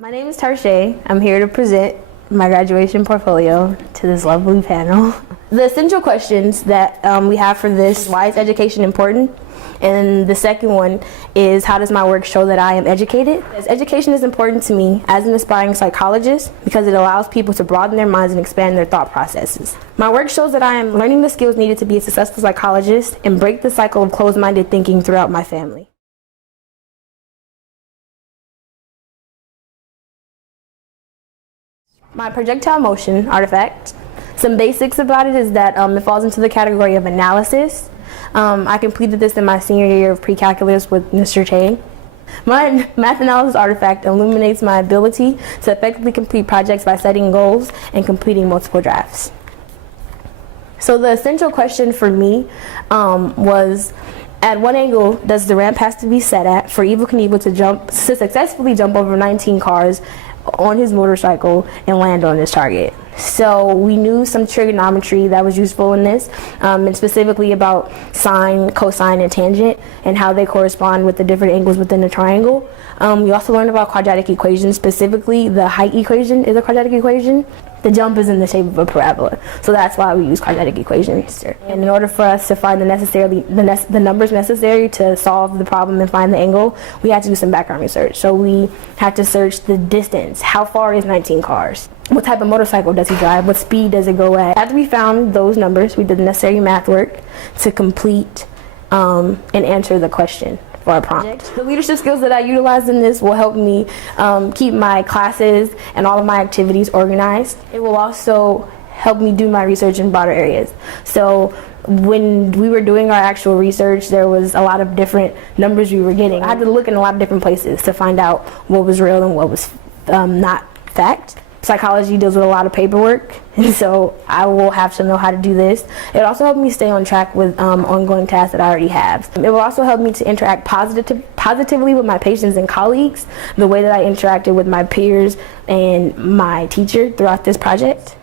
My name is Tarshay. I'm here to present my graduation portfolio to this lovely panel. The essential questions that we have for this: why is education important? And the second one is, how does my work show that I am educated? As education is important to me as an aspiring psychologist because it allows people to broaden their minds and expand their thought processes. My work shows that I am learning the skills needed to be a successful psychologist and break the cycle of closed-minded thinking throughout my family. My projectile motion artifact, some basics about it is that it falls into the category of analysis. I completed this in my senior year of pre-calculus with Mr. Chang. My math analysis artifact illuminates my ability to effectively complete projects by setting goals and completing multiple drafts. So the essential question for me was, at what angle does the ramp have to be set at for Evel Knievel to successfully jump over 19 cars on his motorcycle and land on his target? So we knew some trigonometry that was useful in this, and specifically about sine, cosine, and tangent, and how they correspond with the different angles within the triangle. We also learned about quadratic equations, specifically the height equation is a quadratic equation. The jump is in the shape of a parabola, so that's why we use quadratic equations. And in order for us to find the numbers necessary to solve the problem and find the angle, we had to do some background research. So we had to search the distance. How far is 19 cars? What type of motorcycle does he drive? What speed does it go at? After we found those numbers, we did the necessary math work to complete and answer the question for our project. The leadership skills that I utilized in this will help me keep my classes and all of my activities organized. It will also help me do my research in broader areas. So when we were doing our actual research, there was a lot of different numbers we were getting. I had to look in a lot of different places to find out what was real and what was not fact. Psychology deals with a lot of paperwork, and so I will have to know how to do this. It also helped me stay on track with ongoing tasks that I already have. It will also help me to interact positively with my patients and colleagues, the way that I interacted with my peers and my teacher throughout this project.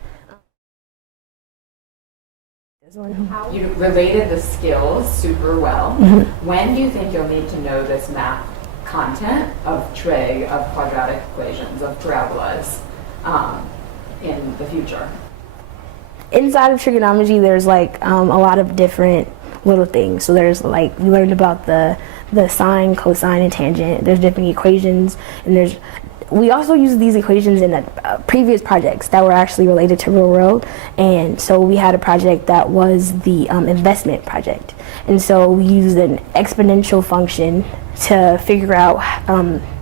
You related the skills super well. Mm-hmm. When do you think you'll need to know this math content of trig, of quadratic equations, of parabolas? In the future? Inside of trigonometry, there's like a lot of different little things. So there's like, we learned about the sine, cosine, and tangent. There's different equations, and we also used these equations in previous projects that were actually related to real world. And so we had a project that was the investment project. And so we used an exponential function to figure out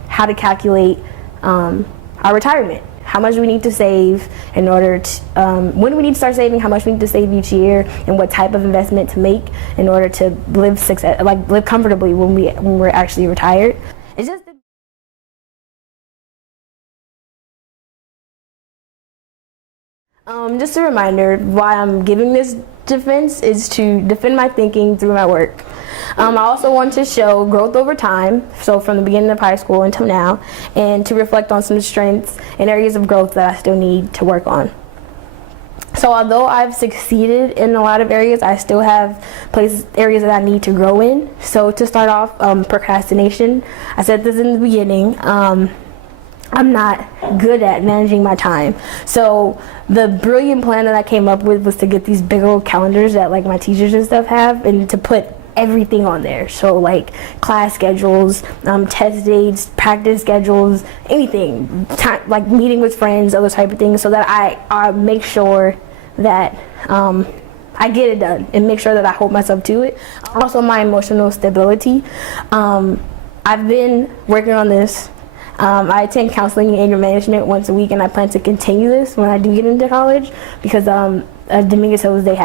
how to calculate our retirement. How much we need to save in order to, when we need to start saving, how much we need to save each year, and what type of investment to make in order to live comfortably when we're actually retired. It's just just a reminder, why I'm giving this defense is to defend my thinking through my work. I also want to show growth over time, so from the beginning of high school until now, and to reflect on some strengths and areas of growth that I still need to work on. So although I've succeeded in a lot of areas, I still have areas that I need to grow in. So to start off, procrastination. I said this in the beginning. I'm not good at managing my time. So the brilliant plan that I came up with was to get these big old calendars that like my teachers and stuff have, and to put everything on there. So like class schedules, test dates, practice schedules, anything, time, like meeting with friends, other type of things, so that I make sure that I get it done and make sure that I hold myself to it. Also, my emotional stability. I've been working on this. I attend counseling and anger management once a week, and I plan to continue this when I do get into college, because Dominguez Hills, they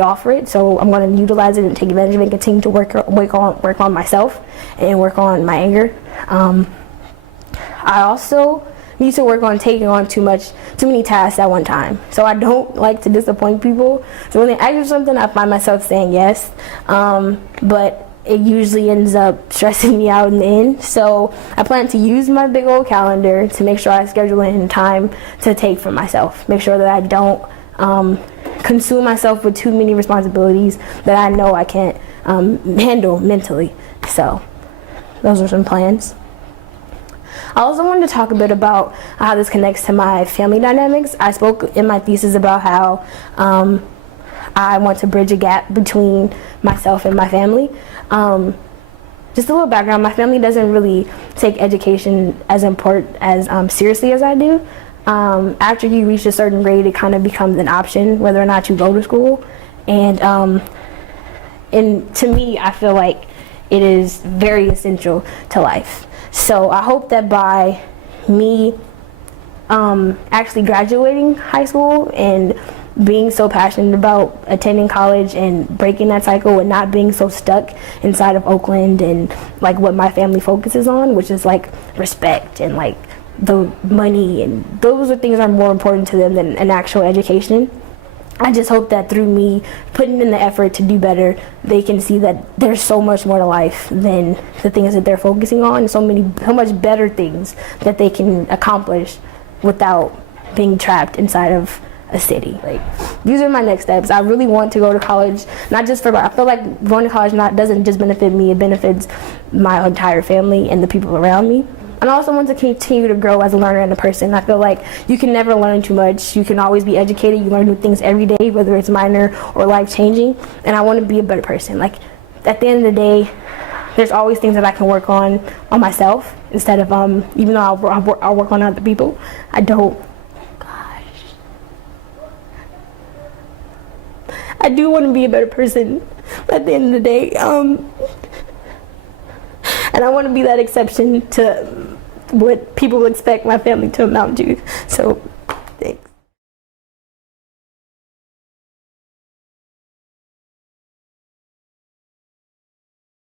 offer it, so I'm going to utilize it and take advantage of it and continue to work on myself and work on my anger. I also need to work on taking on too many tasks at one time. So I don't like to disappoint people. So when they ask for something, I find myself saying yes, but it usually ends up stressing me out in the end. So I plan to use my big old calendar to make sure I schedule in time to take for myself. Make sure that I don't consume myself with too many responsibilities that I know I can't handle mentally. So those are some plans. I also wanted to talk a bit about how this connects to my family dynamics. I spoke in my thesis about how I want to bridge a gap between myself and my family. Just a little background, my family doesn't really take education as important as seriously as I do. After you reach a certain grade, it kind of becomes an option whether or not you go to school. And to me, I feel like it is very essential to life. So I hope that by me actually graduating high school and being so passionate about attending college and breaking that cycle and not being so stuck inside of Oakland and like what my family focuses on, which is like respect and like the money, and those are things that are more important to them than an actual education. I just hope that through me putting in the effort to do better, they can see that there's so much more to life than the things that they're focusing on, so much better things that they can accomplish without being trapped inside of a city. Like, these are my next steps. I really want to go to college, not just for, I feel like going to college doesn't just benefit me, it benefits my entire family and the people around me. And I also want to continue to grow as a learner and a person. I feel like you can never learn too much. You can always be educated. You learn new things every day, whether it's minor or life-changing. And I want to be a better person. Like, at the end of the day, there's always things that I can work on myself instead of, even though I'll work on other people, I do want to be a better person at the end of the day. And I want to be that exception to what people expect my family to amount to. So